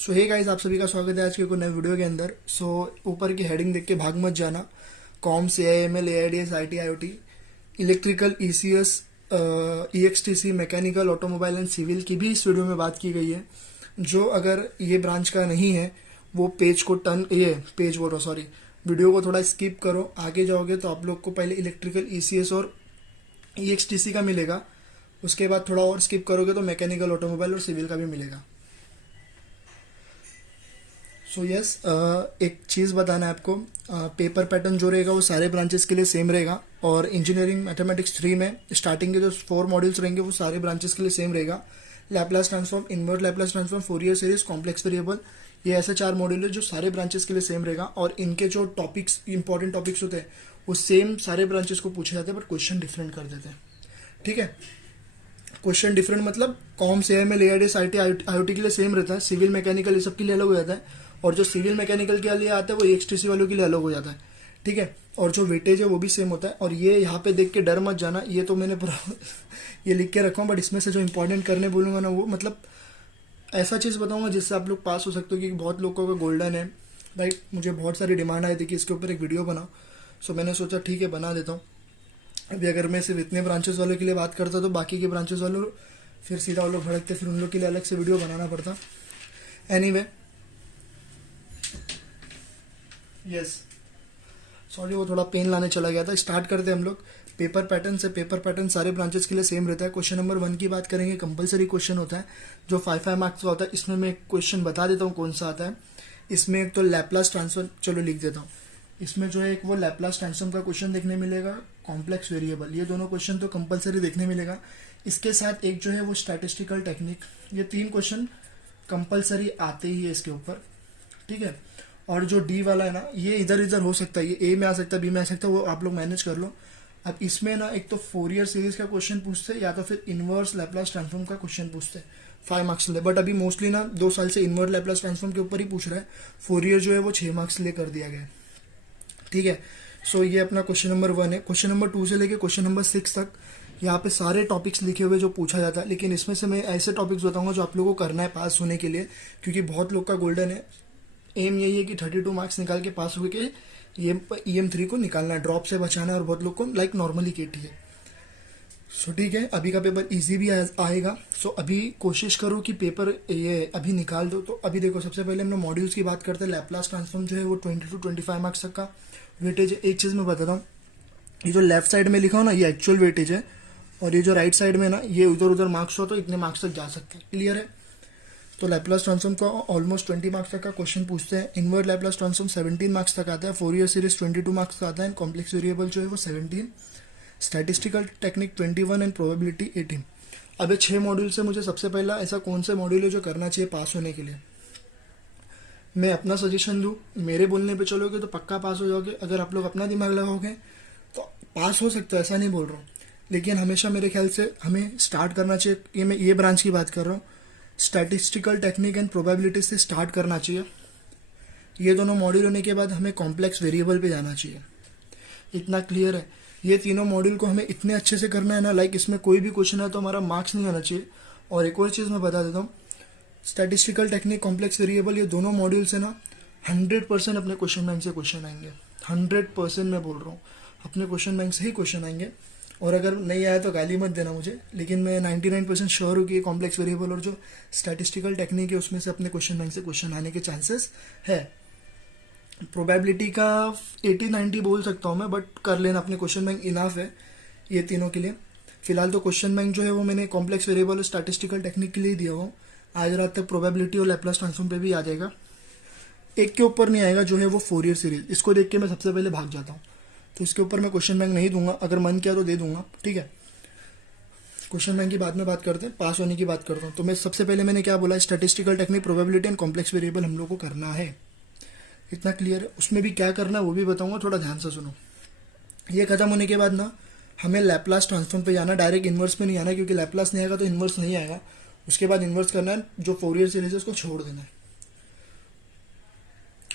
सो hey guys, आप सभी का स्वागत है आज के एक नए वीडियो के अंदर। ऊपर की हेडिंग देख के भाग मत जाना। COMPS, AIML, AIDS, IT, IOT, electrical, ECS, EXTC, mechanical, automobile and civil की भी इस वीडियो में बात की गई है। जो अगर ये ब्रांच का नहीं है वो पेज को वीडियो को थोड़ा स्किप करो। आगे जाओगे तो आप लोग को पहले इलेक्ट्रिकल, ईसीएस और ईएक्सटीसी का मिलेगा। उसके बाद थोड़ा और स्किप करोगे तो मैकेनिकल, ऑटोमोबाइल और सिविल का भी मिलेगा। एक चीज़ बताना है आपको। पेपर पैटर्न जो रहेगा वो सारे ब्रांचेस के लिए सेम रहेगा। और इंजीनियरिंग मैथमेटिक्स 3 में स्टार्टिंग के जो 4 मॉड्यूल्स रहेंगे वो सारे ब्रांचेस के लिए सेम रहेगा। Laplace transform, inverse Laplace transform, Fourier series, complex variable, ये ऐसे 4 मॉड्यूल है जो सारे ब्रांचेस के लिए सेम रहेगा। और इनके जो टॉपिक्स, इंपॉर्टेंट टॉपिक्स होते हैं वो सेम सारे ब्रांचेस को पूछे जाते हैं, बट क्वेश्चन डिफरेंट कर देते हैं। ठीक है, क्वेश्चन डिफरेंट मतलब corms, AML, AIDS, IT, IoT के लिए सेम रहता है। सिविल, मैकेनिकल ये सब के लिए अलग हो जाता है। और जो सिविल मैकेनिकल के लिए आता है वो ईएक्सटीसी वालों के लिए अलग हो जाता है। ठीक है, और जो वेटेज है वो भी सेम होता है। और ये यहाँ पे देख के डर मत जाना, ये तो मैंने पूरा ये लिख के रखा हूँ, बट इसमें से जो इंपॉर्टेंट करने बोलूँगा ना वो मतलब ऐसा चीज़ बताऊँगा जिससे आप लोग पास हो सकते हो। कि बहुत लोगों का गोल्डन है राइट। मुझे बहुत सारी डिमांड आई थी कि इसके ऊपर एक वीडियो बनाओ। सो मैंने सोचा ठीक है बना देता हूँ। अभी अगर मैं सिर्फ इतने ब्रांचेस वालों के लिए बात करता तो बाकी के ब्रांचेस वालों फिर सीधा वो लोग भड़कते, फिर उन लोग के लिए अलग से वीडियो बनाना पड़ता। एनीवे, यस, सॉरी वो थोड़ा पेन लाने चला गया था। स्टार्ट करते हैं हम लोग पेपर पैटर्न से। पेपर पैटर्न सारे ब्रांचेस के लिए सेम रहता है। क्वेश्चन नंबर 1 की बात करेंगे, कंपलसरी क्वेश्चन होता है जो 5 मार्क्स का होता है। इसमें मैं एक क्वेश्चन बता देता हूँ कौन सा आता है। इसमें एक तो लैप्लास ट्रांसफॉर्म, चलो लिख देता हूँ। इसमें जो है एक वो लैप्लास ट्रांसफॉर्म का क्वेश्चन देखने मिलेगा, कॉम्प्लेक्स वेरिएबल, ये दोनों क्वेश्चन तो कंपलसरी देखने मिलेगा। इसके साथ एक जो है वो स्टैटिस्टिकल टेक्निक, ये 3 क्वेश्चन कंपलसरी आते ही है इसके ऊपर। ठीक है, और जो डी वाला है ना ये इधर इधर हो सकता है, ये ए में आ सकता है, बी में आ सकता है, वो आप लोग मैनेज कर लो। अब इसमें ना एक तो फोरियर सीरीज का क्वेश्चन पूछते हैं या तो फिर इनवर्स लैप्लास ट्रांसफॉर्म का क्वेश्चन पूछते हैं 5 मार्क्स ले। बट अभी मोस्टली ना 2 साल से इनवर्स लैप्लास ट्रांसफॉर्म के ऊपर ही पूछ रहा है। फोरियर जो है वो 6 मार्क्स ले कर दिया गया है। ठीक है, ये अपना क्वेश्चन नंबर 1 है। क्वेश्चन नंबर 2 से लेके क्वेश्चन नंबर 6 तक यहाँ पे सारे टॉपिक्स लिखे हुए जो पूछा जाता है। लेकिन इसमें से मैं ऐसे टॉपिक्स बताऊंगा जो आप लोगों को करना है पास होने के लिए, क्योंकि बहुत लोग का गोल्डन है एम यही है कि 32 मार्क्स निकाल के पास होके EM3 को निकालना है, ड्रॉप से बचाना है। और बहुत लोग को लाइक नॉर्मली केटी है। ठीक है, अभी का पेपर इजी भी आएगा। अभी कोशिश करो कि पेपर ये अभी निकाल दो। तो अभी देखो, सबसे पहले हम लोग मॉड्यूल्स की बात करते हैं। लैप्लास ट्रांसफॉर्म जो है वो 20 to 25 मार्क्स तक का वेटेज है। एक चीज़ मैं बताता हूँ, ये जो लेफ्ट साइड में लिखा हो ना ये एक्चुअल वेटेज है, और ये जो राइट साइड में ना ये उधर उधर मार्क्स हो तो इतने मार्क्स तक जा सकते हैं। क्लियर है। तो लैप्लास ट्रांसफॉर्म का ऑलमोस्ट 20 मार्क्स तक का क्वेश्चन पूछते हैं। इनवर्स लैप्लास ट्रांसफॉर्म 17 मार्क्स तक आता है। फोरियर सीरीज 22 मार्क्स का आता है। कॉम्प्लेक्स वेरिएबल जो है वो 17, स्टैटिस्टिकल टेक्निक 21 एंड प्रोबेबिलिटी 18। अब ये 6 मॉड्यूल से मुझे सबसे पहला ऐसा कौन सा मॉड्यूल है जो करना चाहिए पास होने के लिए। मैं अपना सजेशन दूँ, मेरे बोलने पे चलोगे तो पक्का पास हो जाओगे। अगर आप लोग अपना दिमाग लगाओगे तो पास हो सकता है, ऐसा नहीं बोल रहा हूँ। लेकिन हमेशा मेरे ख्याल से हमें स्टार्ट करना चाहिए। ये मैं ये ब्रांच की बात कर रहा हूँ, स्टैटिस्टिकल टेक्निक एंड प्रोबेबिलिटी से स्टार्ट करना चाहिए। ये दोनों मॉड्यूल होने के बाद हमें कॉम्प्लेक्स वेरिएबल पे जाना चाहिए। इतना क्लियर है। ये तीनों मॉड्यूल को हमें इतने अच्छे से करना है ना, लाइक इसमें कोई भी क्वेश्चन है तो हमारा मार्क्स नहीं आना चाहिए। और एक और चीज़ मैं बता देता हूँ, स्टैटिस्टिकल टेक्निक, कॉम्प्लेक्स वेरिएबल, ये दोनों मॉड्यूल से ना 100% अपने क्वेश्चन बैंक से क्वेश्चन आएंगे। 100% मैं बोल रहा हूँ, अपने क्वेश्चन बैंक से ही क्वेश्चन आएंगे। और अगर नहीं आया तो गाली मत देना मुझे, लेकिन मैं 99% श्योर हूँ कि कॉम्प्लेक्स वेरिएबल और जो स्टैटिस्टिकल टेक्निक है उसमें से अपने क्वेश्चन बैंक से क्वेश्चन आने के चांसेस है। प्रोबेबिलिटी का 80-90 बोल सकता हूँ मैं, बट कर लेना, अपने क्वेश्चन बैंक इनाफ है ये तीनों के लिए। फिलहाल तो क्वेश्चन बैंक जो है वो मैंने कॉम्प्लेक्स वेरिएबल और स्टैटिस्टिकल टेक्निक के लिए दिया हुआ। आज रात तक प्रोबेबिलिटी और लैप्लास ट्रांसफॉर्म पे भी आ जाएगा। एक के ऊपर नहीं आएगा जो है वो फोरियर सीरीज। इसको देख के मैं सबसे पहले भाग जाता हूँ, तो इसके ऊपर मैं क्वेश्चन बैंक नहीं दूंगा। अगर मन किया तो दे दूंगा। ठीक है, क्वेश्चन बैंक की बाद में बात करते हैं, पास होने की बात करता हूँ। तो मैं सबसे पहले मैंने क्या बोला, statistical technique, probability and complex variable हम लोग को करना है। इतना क्लियर है। उसमें भी क्या करना है वो भी बताऊंगा, थोड़ा ध्यान से सुनो। ये खत्म होने के बाद ना हमें लैप्लास ट्रांसफॉर्म पे जाना, डायरेक्ट इन्वर्स पे नहीं आना, क्योंकि लैप्लास नहीं आएगा तो इन्वर्स नहीं आएगा। उसके बाद इन्वर्स करना है, जो फोरियर सीरीज है उसको छोड़ देना है।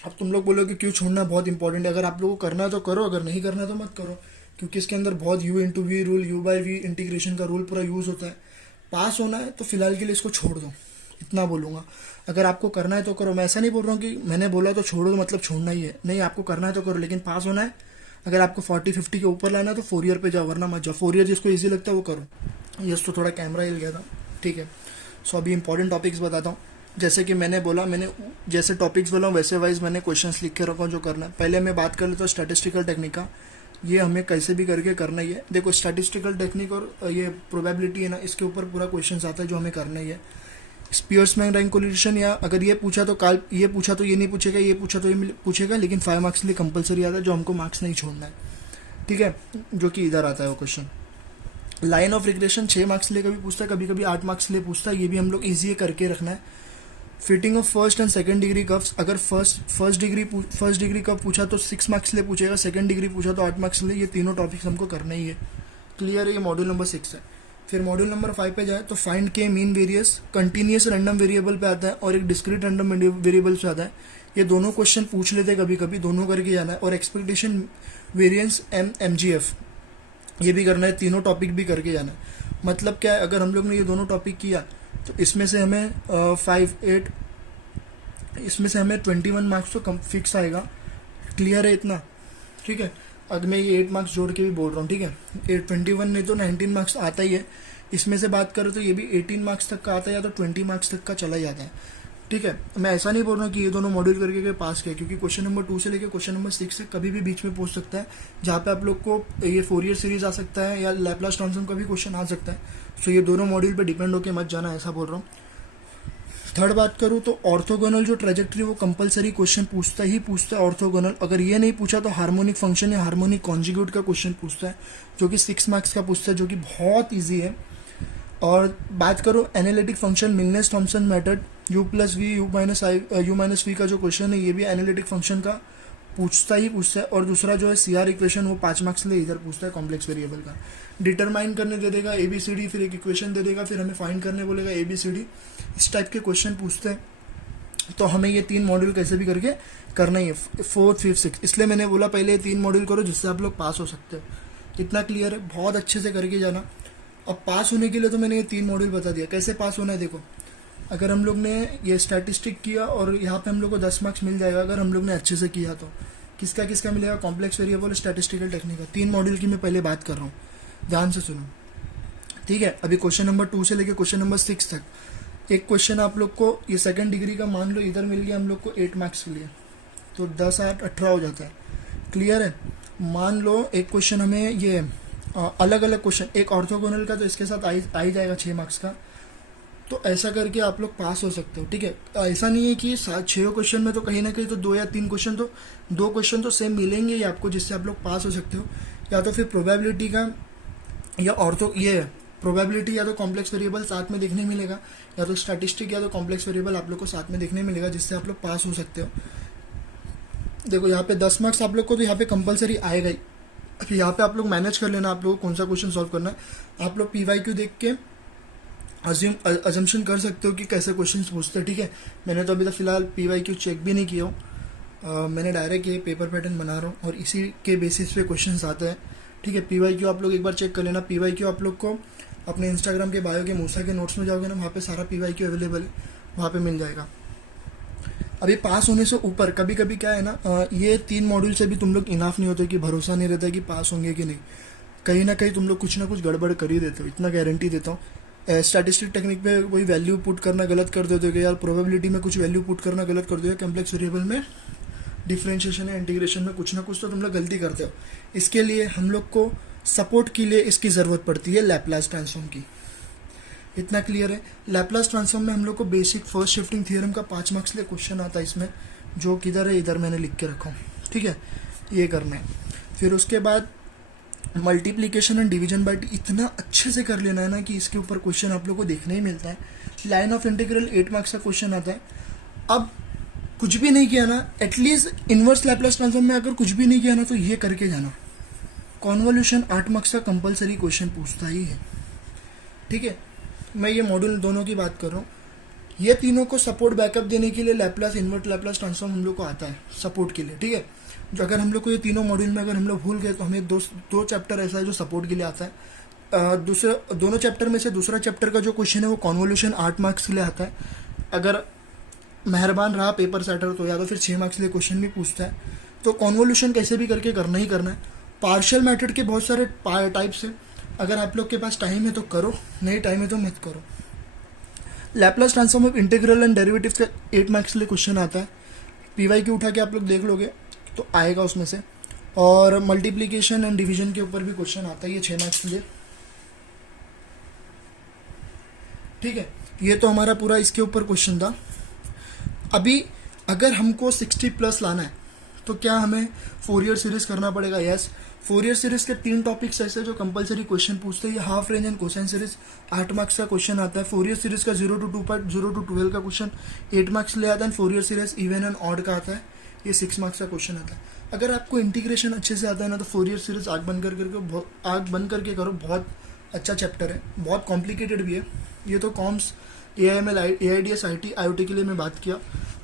अब तुम लोग बोलोगे क्यों छोड़ना, बहुत इंपॉर्टेंट है। अगर आप लोगों को करना है तो करो, अगर नहीं करना तो मत करो, क्योंकि इसके अंदर बहुत U/V रूल, U/V इंटीग्रेशन का रूल पूरा यूज होता है। पास होना है तो फिलहाल के लिए इसको छोड़ दो। इतना बोलूँगा। अगर आपको करना है तो करो, मैं ऐसा नहीं बोल रहा हूँ कि मैंने बोला तो छोड़ो तो मतलब छोड़ना ही है, नहीं, आपको करना है तो करो, लेकिन पास होना है। अगर आपको 40-50 के ऊपर लाना है तो 4 ईयर पे जाओ, वरना मत जाओ। 4 ईयर जिसको ईजी लगता है वो करो। यस, तो थोड़ा कैमरा हिल गया था, ठीक है। सो अभी इंपॉर्टेंट टॉपिक्स बताता हूँ। जैसे कि मैंने बोला, मैंने जैसे टॉपिक्स बोला वैसे वाइज मैंने क्वेश्चंस लिख के रखा हूँ जो करना है। पहले मैं बात कर लेता हूँ स्टैटिस्टिकल टेक्निक का। ये हमें कैसे भी करके करना ही है। देखो, स्टैटिस्टिकल टेक्निक और ये प्रोबेबिलिटी है ना, इसके ऊपर पूरा क्वेश्चन आता है जो हमें करना ही है। स्पियर्समैन रैंक कोरिलेशन, या अगर ये पूछा तो काल ये पूछा तो ये नहीं पूछेगा, ये पूछा तो ये पूछेगा, लेकिन 5 मार्क्स के लिए कंपलसरी आता है, जो हमको मार्क्स नहीं छोड़ना है, ठीक है, जो कि इधर आता है वो question. Line of regression 6 marks के लिए कभी पूछता है, कभी कभी 8 मार्क्स के लिए पूछता है, ये भी हम लोग ईजी करके रखना है। Fitting of first and second degree curves, अगर फर्स्ट डिग्री कर्व पूछा तो 6 मार्क्स के लिए पूछेगा, सेकंड डिग्री पूछा तो 8 मार्क्स के लिए। ये तीनों टॉपिक्स हमको करना ही है। क्लियर है, ये मॉड्यूल नंबर 6 है। फिर मॉड्यूल नंबर 5 पे जाए तो फाइंड के mean various, continuous random variable पे आता है और एक डिस्क्रीट रैंडम वेरिएबल पे आता है। ये दोनों क्वेश्चन पूछ लेते हैं कभी कभी, दोनों करके जाना है। और एक्सपेक्टेशन वेरिएंस MGF, ये भी करना है, तीनों टॉपिक भी करके जाना है। मतलब क्या है, अगर हम लोग ने ये दोनों टॉपिक किया तो इसमें से हमें 5-8, इसमें से हमें 21 मार्क्स तो कम फिक्स आएगा। क्लियर है इतना, ठीक है। अब मैं ये 8 मार्क्स जोड़ के भी बोल रहा हूँ, ठीक है। 21 नहीं तो 19 मार्क्स आता ही है। इसमें से बात करें तो ये भी 18 मार्क्स तक का आता है, या तो 20 मार्क्स तक का चला जाता है, ठीक है। मैं ऐसा नहीं बोल रहा हूँ कि ये दोनों मॉड्यूल करके पास किया, क्योंकि क्वेश्चन नंबर 2 से लेकर क्वेश्चन नंबर 6 से कभी भी बीच में पूछ सकता है, जहाँ पे आप लोग को ये 4 ईयर सीरीज आ सकता है या लैपलास ट्रांसफॉर्म का भी क्वेश्चन आ सकता है। सो ये दोनों मॉड्यूल पे डिपेंड होकर मत जाना, ऐसा बोल रहा हूँ। थर्ड बात करूँ तो ऑर्थोगोनल जो ट्रेजेक्ट्री वो कंपलसरी क्वेश्चन पूछता ही पूछता है ऑर्थोगोनल। अगर ये नहीं पूछा तो हार्मोनिक फंक्शन या हार्मोनिक कॉन्जुगेट का क्वेश्चन पूछता है, जो कि 6 मार्क्स का पूछता है, जो कि बहुत ईजी है। और बात करो analytic function Milne's Thomson method, u+v u-v का जो क्वेश्चन है, ये भी एनालिटिक फंक्शन का पूछता ही पूछता है। और दूसरा जो है CR इक्वेशन, वो 5 मार्क्स के लिए इधर पूछता है कॉम्प्लेक्स वेरिएबल का। डिटरमाइन करने दे देगा ABCD, फिर एक इक्वेशन दे देगा, फिर हमें फाइंड करने बोलेगा ABCD। इस टाइप के क्वेश्चन पूछते हैं। तो हमें ये 3 मॉड्यूल कैसे भी करके करना ही है, 4th, 5th, 6th। इसलिए मैंने बोला पहले ये 3 मॉड्यूल करो, जिससे आप लोग पास हो सकते हो। इतना क्लियर है, बहुत अच्छे से करके जाना। अब पास होने के लिए तो मैंने ये 3 मॉड्यूल बता दिया। कैसे पास होना है, देखो, अगर हम लोग ने ये स्टैटिस्टिक किया और यहाँ पे हम लोग को 10 मार्क्स मिल जाएगा अगर हम लोग ने अच्छे से किया तो। किसका किसका मिलेगा, कॉम्प्लेक्स वेरिएबल, स्टैटिस्टिकल टेक्निक का। 3 मॉड्यूल की मैं पहले बात कर रहा हूँ, ध्यान से सुनो, ठीक है। अभी क्वेश्चन नंबर 2 से लेकर क्वेश्चन नंबर 6 तक एक क्वेश्चन आप लोग को ये सेकंड डिग्री का मान लो इधर मिल गया हम लोग को 8 मार्क्स के लिए, तो 10 8 18 हो जाता है। क्लियर है। मान लो एक क्वेश्चन हमें ये अलग अलग क्वेश्चन, एक ऑर्थोगोनल का तो इसके साथ आ ही जाएगा 6 मार्क्स का। तो ऐसा करके आप लोग पास हो सकते हो, ठीक है। ऐसा नहीं है कि 6 क्वेश्चन में तो कहीं ना कहीं तो 2 या 3 क्वेश्चन तो 2 क्वेश्चन तो सेम मिलेंगे ही आपको, जिससे आप लोग पास हो सकते हो। या तो फिर प्रोबेबिलिटी का या ये प्रोबेबिलिटी या तो कॉम्प्लेक्स वेरिएबल साथ में देखने मिलेगा, या तो स्टैटिस्टिक या तो कॉम्प्लेक्स वेरिएबल आप लोग को साथ में देखने मिलेगा, जिससे आप लोग पास हो सकते हो। देखो यहाँ पे 10 मार्क्स आप लोग को तो यहाँ पे कंपलसरी आएगा ही। फिर यहाँ पे आप लोग मैनेज कर लेना, आप लोग को कौन सा क्वेश्चन सॉल्व करना है। आप लोग PYQ देख के अजम्पशन कर सकते हो कि कैसे क्वेश्चन पूछते हैं, ठीक है। मैंने तो अभी तक फिलहाल PYQ चेक भी नहीं किया हूँ, मैंने डायरेक्ट ये पेपर पैटर्न बना रहा हूँ और इसी के बेसिस पे क्वेश्चंस आते हैं, ठीक है। PYQ आप लोग एक बार चेक कर लेना। PYQ आप लोग को अपने इंस्टाग्राम के बायो के मूसा के नोट्स में जाओगे ना, वहाँ पे सारा PYQ अवेलेबल है, वहाँ पे मिल जाएगा। अभी पास होने से ऊपर कभी कभी क्या है ना, ये 3 मॉड्यूल से भी तुम लोग इनाफ नहीं होते कि भरोसा नहीं रहता कि पास होंगे कि नहीं। कहीं ना कहीं तुम लोग कुछ ना कुछ गड़बड़ कर ही देते हो, इतना गारंटी देता हूँ। स्टैटिस्टिक टेक्निक पे कोई वैल्यू पुट करना गलत कर देते हो, यार प्रोबेबिलिटी में कुछ वैल्यू पुट करना गलत कर दो, कॉम्प्लेक्स वेरिएबल में डिफरेंशिएशन या इंटीग्रेशन में कुछ ना कुछ तो तुम लोग गलती करते हो। इसके लिए हम लोग को सपोर्ट के लिए इसकी ज़रूरत पड़ती है लैपलास ट्रांसफॉर्म की। इतना क्लियर है। लैपलास ट्रांसफॉर्म में हम लोग को बेसिक फर्स्ट शिफ्टिंग थ्योरम का 5 मार्क्स के लिए क्वेश्चन आता है इसमें, जो किधर है, इधर मैंने लिख के रखा हूँ, ठीक है। ये करना है। फिर उसके बाद मल्टीप्लीकेशन एंड डिवीजन बाय इतना अच्छे से कर लेना है ना कि इसके ऊपर क्वेश्चन आप लोग को देखने ही मिलता है। लाइन ऑफ इंटीग्रल 8 मार्क्स का क्वेश्चन आता है। अब कुछ भी नहीं किया ना, एटलीस्ट इनवर्स लैपलास ट्रांसफॉर्म में अगर कुछ भी नहीं किया ना तो ये करके जाना। कॉन्वोल्यूशन 8 मार्क्स का कंपलसरी क्वेश्चन पूछता ही है, ठीक है। मैं ये मॉड्यूल दोनों की बात कर रहा हूँ। ये तीनों को सपोर्ट बैकअप देने के लिए लैपलास इन्वर्ट लैपलास ट्रांसफॉर्म हम लोग को आता है सपोर्ट के लिए, ठीक है। जो अगर हम लोग को ये तीनों मॉड्यूल में अगर हम लोग भूल गए तो हमें दो चैप्टर ऐसा है जो सपोर्ट के लिए आता है। दोनों चैप्टर में से दूसरा चैप्टर का जो क्वेश्चन है वो कॉन्वोल्यूशन 8 मार्क्स के लिए आता है। अगर मेहरबान रहा पेपर सेटर तो या तो फिर 6 मार्क्स के लिए क्वेश्चन भी पूछता है। तो कॉन्वोल्यूशन कैसे भी करके करना ही करना है। पार्शियल मेथड के बहुत सारे टाइप्स हैं, अगर आप लोग के पास टाइम है तो करो, नहीं टाइम है तो मत करो। Laplace transform of integral and derivative का 8 मार्क्स के लिए क्वेश्चन आता है, पीवाई की उठा के आप लोग देख लोगे तो आएगा उसमें से। और मल्टीप्लीकेशन एंड डिवीजन के ऊपर भी क्वेश्चन आता है, ये 6 मार्क्स के लिए। ठीक है, ये तो हमारा पूरा इसके ऊपर क्वेश्चन था। अभी अगर हमको 60+ लाना है तो क्या हमें फोरियर सीरीज करना पड़ेगा? यस। फोरियर सीरीज के 3 टॉपिक्स ऐसे जो कंपलसरी क्वेश्चन पूछते हैं, ये half range and cosine series 8 marks का क्वेश्चन आता है। फोरियर सीरीज का 0 to 12 का क्वेश्चन 8 मार्क्स ले आता है। Fourier series even and odd का आता है, ये 6 मार्क्स का क्वेश्चन आता है। अगर आपको इंटीग्रेशन अच्छे से आता है ना तो फोरियर सीरीज आग बंद करके करो, बहुत अच्छा चैप्टर है, बहुत कॉम्प्लिकेटेड भी है। ये तो corms AIML AIDS IT IoT के लिए मैं बात किया।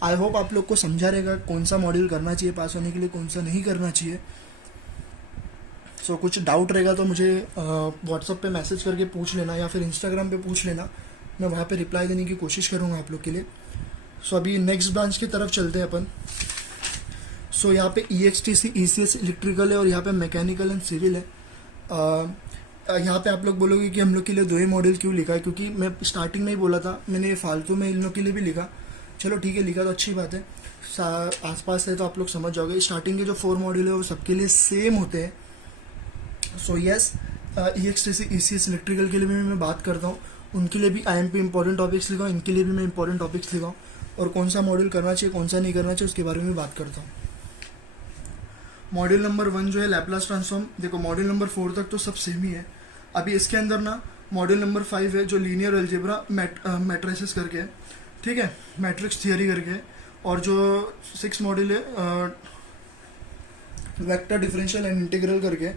आई होप आप लोग को समझा रहेगा कौन सा मॉड्यूल करना चाहिए पास होने के लिए, कौन सा नहीं करना चाहिए। सो कुछ डाउट रहेगा तो मुझे व्हाट्सअप पे मैसेज करके पूछ लेना या फिर इंस्टाग्राम पे पूछ लेना, मैं वहाँ पे रिप्लाई देने की कोशिश करूँगा आप लोग के लिए। सो अभी नेक्स्ट ब्रांच की तरफ चलते हैं अपन। सो यहाँ पे EXTC ECS इलेक्ट्रिकल है और यहाँ पे मैकेनिकल एंड सिविल है। यहाँ पे आप लोग बोलोगे कि हम लोग के लिए 2 ही मॉड्यूल क्यों लिखा है, क्योंकि मैं स्टार्टिंग में ही बोला था, मैंने ये फालतू में इन लोग के लिए भी लिखा। चलो ठीक है, लिखा तो अच्छी बात है, आसपास है तो आप लोग समझ जाओगे। स्टार्टिंग के जो 4 मॉड्यूल है वो सबके लिए सेम होते हैं। So yes, EXTC ECS electrical के लिए भी मैं बात करता हूँ, उनके लिए भी IMP इंपॉर्टेंट टॉपिक्स लिखा हूँ, इनके लिए भी मैं इंपॉर्टेंट टॉपिक्स लिखा हूँ, और कौन सा मॉड्यूल करना चाहिए कौन सा नहीं करना चाहिए उसके बारे में बात करता हूँ। मॉड्यूल नंबर 1 जो है लैपलास ट्रांसफॉर्म, देखो मॉड्यूल नंबर 4 तक तो सब सेम ही है। अभी इसके अंदर ना मॉड्यूल नंबर 5 है जो लीनियर अलजेब्रा मैट्रिसेस करके है, ठीक है, मैट्रिक्स थियरी करके है। और जो 6 मॉड्यूल है वेक्टर डिफरेंशियल एंड इंटीग्रल करके,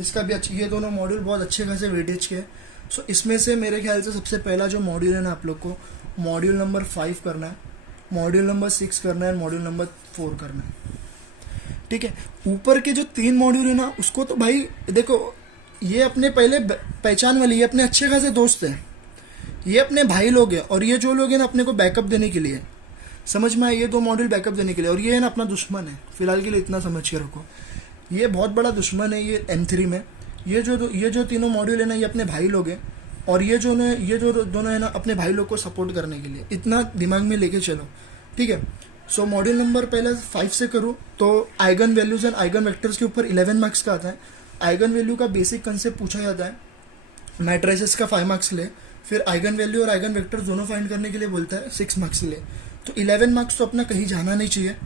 इसका भी ये दोनों मॉड्यूल बहुत अच्छे खासे वेटेज के हैं। सो इसमें से मेरे ख्याल से सबसे पहला जो मॉड्यूल है ना आप लोग को मॉड्यूल नंबर 5 करना है, मॉड्यूल नंबर 6 करना है, मॉड्यूल नंबर 4 करना है। ठीक है, ऊपर के जो 3 मॉड्यूल है ना उसको तो भाई देखो, ये अपने पहले पहचान वाले, ये अपने अच्छे खासे दोस्त हैं, ये अपने भाई लोग हैं, और ये जो लोग हैं ना अपने को बैकअप देने के लिए, समझ में आए, ये 2 मॉड्यूल बैकअप देने के लिए, और ये है ना अपना दुश्मन है। फिलहाल के लिए इतना समझ के रखो, ये बहुत बड़ा दुश्मन है ये M3 में। ये जो तीनों मॉड्यूल है ना ये अपने भाई लोग हैं, और ये जो दोनों है ना अपने भाई लोग को सपोर्ट करने के लिए, इतना दिमाग में लेके चलो। ठीक है, सो मॉड्यूल नंबर पहले 5 से करूँ तो eigen values and eigen vectors के ऊपर 11 मार्क्स का आता है। आइगन वैल्यू का बेसिक कंसेप्ट पूछा जाता है, मैट्रिसेस का 5 मार्क्स ले, फिर आइगन वैल्यू और आइगन वेक्टर दोनों फाइंड करने के लिए बोलता है 6 मार्क्स ले। तो 11 मार्क्स तो अपना कहीं जाना नहीं चाहिए।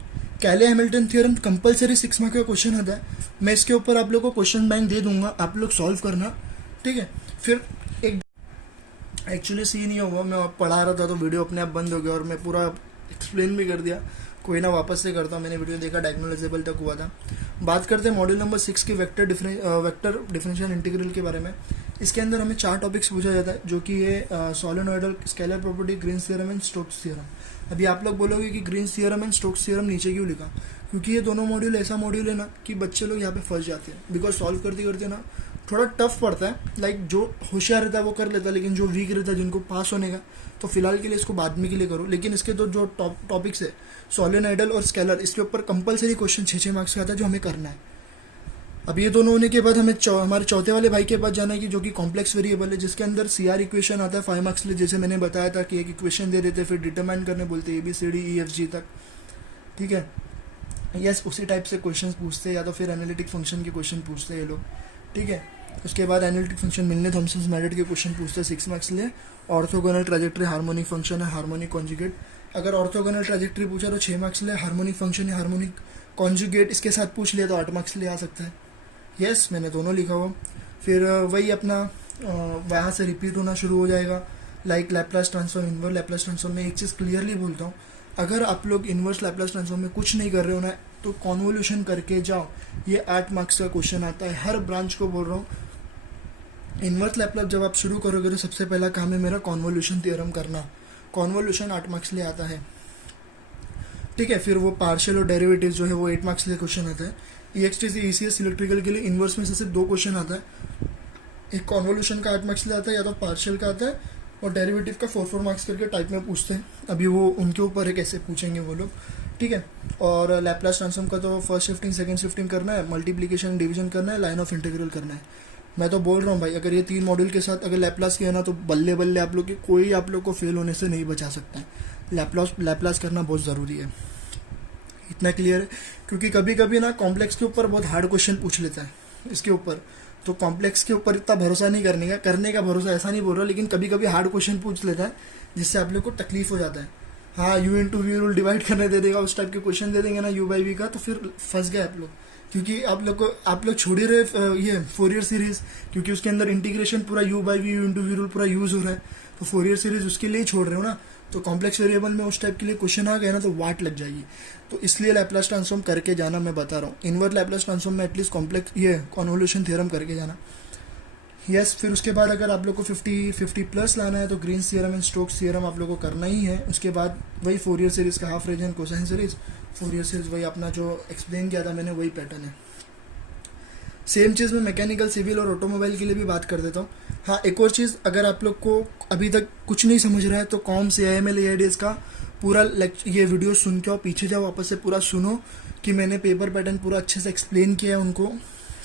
कैले हैमिल्टन थ्योरम कंपलसरी 6 मार्क्स का क्वेश्चन आता है, मैं इसके ऊपर आप लोग को क्वेश्चन बैंक दे दूंगा, आप लोग सॉल्व करना। ठीक है, फिर एक एक्चुअली सीन ये हुआ, मैं पढ़ा रहा था तो वीडियो अपने आप बंद हो गया और मैं पूरा एक्सप्लेन भी कर दिया, कोई ना वापस से करता हूँ। मैंने वीडियो देखा, डायगोनलाइजेबल तक हुआ था। बात करते हैं मॉड्यूल नंबर 6 के वेक्टर डिफरेंशियल इंटीग्रल के बारे में। इसके अंदर हमें 4 टॉपिक्स पूछा जाता है, जो कि ये solenoidal scalar property, Green's theorem and Stokes theorem. अभी आप लोग बोलोगे कि Green's theorem and Stokes theorem नीचे क्यों लिखा, क्योंकि ये दोनों मॉड्यूल ऐसा मॉड्यूल है ना कि बच्चे लोग यहाँ पे फंस जाते हैं, बिकॉज सॉल्व करते करते ना थोड़ा टफ पड़ता है। लाइक जो होशियार रहता है वो कर लेता है, लेकिन जो वीक रहता है, जिनको पास होने का, तो फिलहाल के लिए इसको बाद में के लिए करो। लेकिन इसके तो जो टॉपिक्स है सोलेनोइडल और स्केलर, इसके ऊपर कंपलसरी क्वेश्चन 6 मार्क्स का आता है जो हमें करना है। अब ये दोनों होने के बाद हमें हमारे चौथे वाले भाई के पास जाना है कि जो कि कॉम्प्लेक्स वेरिएबल है, जिसके अंदर CR इक्वेशन आता है 5 मार्क्स लिए, जैसे मैंने बताया था कि एक इक्वेशन दे देते फिर डिटरमाइन करने बोलते ABCDEFG तक। ठीक है, यस, उसी टाइप से क्वेश्चन पूछते हैं, या तो फिर एनालिटिक फंक्शन के क्वेश्चन पूछते हैं ये लोग। ठीक है, उसके बाद एनालिटिक फंक्शन मिलने थॉमसन मेथड के क्वेश्चन पूछते हैं 6 मार्क्स लिए। ऑर्थोगोनल ट्रैजेक्टरी, हार्मोनिक फंक्शन है, हार्मोनिक कॉन्जुगेट। अगर ऑर्थोगोनल ट्रैजेक्टरी पूछा तो 6 मार्क्स लिए, हार्मोनिक फंक्शन या हार्मोनिक कॉन्जुगेट इसके साथ पूछ लिया तो 8 मार्क्स लिए आ सकता है। यस, मैंने दोनों लिखा हुआ। फिर वही अपना वहाँ से रिपीट होना शुरू हो जाएगा, like Laplace transform, inverse Laplace transform में एक चीज़ क्लियरली बोलता हूँ, अगर आप लोग इनवर्स लैपलास ट्रांसफॉर्म में कुछ नहीं कर रहे हो ना तो कॉन्वोल्यूशन करके जाओ, ये 8 मार्क्स का क्वेश्चन आता है। हर ब्रांच को बोल रहा हूँ, इनवर्स लैपलास जब आप शुरू करोगे तो सबसे पहला काम है मेरा कॉन्वोल्यूशन थ्योरम करना। कॉन्वोल्यूशन 8 मार्क्स लिए आता है। ठीक है, फिर वो पार्शियल और डेरिवेटिव जो है वो 8 मार्क्स लिए क्वेश्चन आता है। EXTC ECS इलेक्ट्रिकल के लिए इनवर्स में से सिर्फ 2 क्वेश्चन आता है, एक कॉन्वोल्यूशन का 8 मार्क्स लिए आता है, या तो पार्शियल का आता है और डेरिवेटिव का 4 मार्क्स करके टाइप में पूछते हैं, अभी वो उनके ऊपर है कैसे पूछेंगे वो लोग, ठीक है। और लैप्लास ट्रांसफॉर्म का तो फर्स्ट शिफ्टिंग सेकंड शिफ्टिंग करना है, मल्टीप्लिकेशन डिवीजन करना है, लाइन ऑफ इंटीग्रल करना है। मैं तो बोल रहा हूँ भाई, अगर ये 3 मॉड्यूल के साथ अगर लैप्लास किया ना तो बल्ले बल्ले आप लोग की, कोई आप लोग को फेल होने से नहीं बचा सकता है। लैप्लास करना बहुत ज़रूरी है, इतना क्लियर है। क्योंकि कभी कभी ना कॉम्प्लेक्स के ऊपर बहुत हार्ड क्वेश्चन पूछ लेता है इसके ऊपर, तो कॉम्प्लेक्स के ऊपर इतना भरोसा नहीं करने का भरोसा ऐसा नहीं बोल रहा, लेकिन कभी कभी हार्ड क्वेश्चन पूछ लेता है जिससे आप लोग को तकलीफ हो जाता है। हाँ, u into v rule divide करने दे देगा, उस टाइप के क्वेश्चन दे देंगे ना यू बाई वी का, तो फिर फंस गए आप लोग। क्योंकि आप लोग छोड़ ही रहे ये फोरियर सीरीज, क्योंकि उसके अंदर इंटीग्रेशन पूरा u by v u into v rule पूरा यूज हो रहा है, तो फोरियर सीरीज उसके लिए ही छोड़ रहे हो ना। तो कॉम्प्लेक्स वेरिएबल में उस टाइप के लिए क्वेश्चन आ गए ना तो वाट लग जाएगी। तो इसलिए लैप्लास ट्रांसफॉर्म करके जाना, मैं बता रहा हूँ। इनवर्ट लैप्लास ट्रांसफॉर्म में एटलीस्ट कॉम्प्लेक्स ये कन्वोल्यूशन थ्योरम करके जाना। यस, फिर उसके बाद अगर आप लोग को 50 प्लस लाना है तो Green's theorem and Stokes theorem आप लोग को करना ही है। उसके बाद वही फोरियर सीरीज का half range and cosine series, Fourier series वही अपना जो एक्सप्लेन किया था मैंने वही पैटर्न है। सेम चीज़ मैं मैकेनिकल, सिविल और ऑटोमोबाइल के लिए भी बात कर देता हूँ। हाँ, एक और चीज़, अगर आप लोग को अभी तक कुछ नहीं समझ रहा है तो कॉम्स AIML AIDs का पूरा ये वीडियो सुन के आओ, पीछे जाओ वापस से पूरा सुनो कि मैंने पेपर पैटर्न पूरा अच्छे से एक्सप्लेन किया है उनको,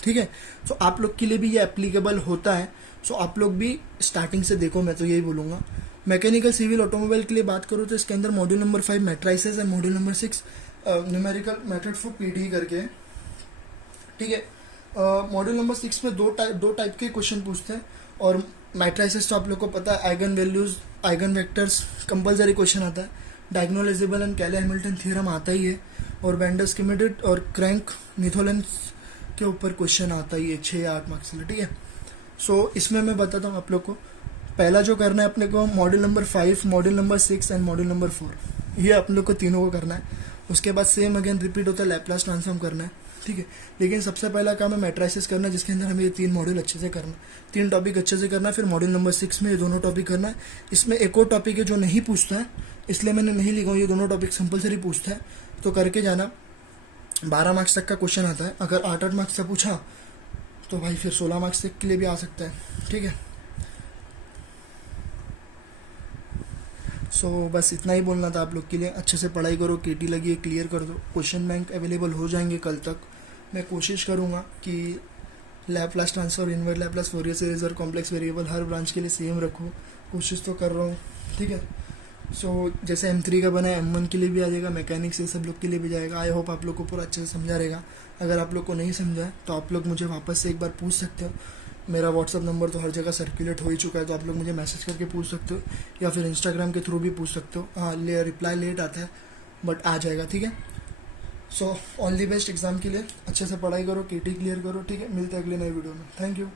ठीक है। तो आप लोग के लिए भी ये एप्लीकेबल होता है। सो आप लोग भी स्टार्टिंग से देखो, मैं तो यही बोलूँगा। मैकेनिकल, सिविल, ऑटोमोबाइल के लिए बात करूँ तो इसके अंदर module number 5 matrices and module number 6 numerical method for PD करके, ठीक है। मॉड्यूल नंबर 6 में दो टाइप के क्वेश्चन पूछते हैं, और मैट्राइसेस तो आप लोग को पता है, eigen values, eigen vectors compulsory question आता है, डायगोनलाइजेबल एंड कैले हैमिल्टन थ्योरम आता ही है, और बेंडर-स्किमेटिड और क्रैंक निथोलेंस के ऊपर क्वेश्चन आता ही है 6 या 8 मार्क्स के लिए, ठीक है। सो इसमें मैं बताता हूँ आप लोग को, पहला जो करना है अपने को module number 5, module number 6 and module number 4, ये अपने लोग को तीनों को करना है। उसके बाद सेम अगेन रिपीट होता है, लैप्लास ट्रांसफॉर्म करना है, ठीक है। लेकिन सबसे पहला काम है मैट्राइसिस करना है, जिसके अंदर हमें ये 3 मॉड्यूल अच्छे से करना, 3 टॉपिक अच्छे से करना है। फिर मॉड्यूल नंबर 6 में ये दोनों टॉपिक करना है। इसमें एक और टॉपिक है जो नहीं पूछता है, इसलिए मैंने नहीं लिखा, ये दोनों टॉपिक कंपलसरी पूछता है, तो करके जाना। 12 मार्क्स तक का क्वेश्चन आता है, अगर 8 मार्क्स से पूछा तो भाई फिर 16 मार्क्स तक के लिए भी आ सकता है, ठीक है। सो बस इतना ही बोलना था आप लोग के लिए। अच्छे से पढ़ाई करो, KT लगी है क्लियर कर दो, क्वेश्चन बैंक अवेलेबल हो जाएंगे कल तक। मैं कोशिश करूँगा कि Laplace transform, invert Laplace, Fourier series और कॉम्प्लेक्स वेरिएबल हर ब्रांच के लिए सेम रखूँ, कोशिश तो कर रहा हूँ, ठीक है। सो जैसे M3 का बना है M1 के लिए भी आ जाएगा, मैकेनिक्स ये सब लोग के लिए भी जाएगा। आई होप आप लोग को पूरा अच्छे से समझा रहेगा। अगर आप लोग को नहीं समझा है तो आप लोग मुझे वापस से एक बार पूछ सकते हो। मेरा व्हाट्सअप नंबर तो हर जगह सर्कुलेट हो ही चुका है, तो आप लोग मुझे मैसेज करके पूछ सकते हो, या फिर इंस्टाग्राम के थ्रू भी पूछ सकते हो। हाँ, रिप्लाई लेट आता है बट आ जाएगा, ठीक है। So all the best exam के लिए, अच्छे से पढ़ाई करो, KT क्लियर करो, ठीक है। मिलते हैं अगले नए वीडियो में। Thank you.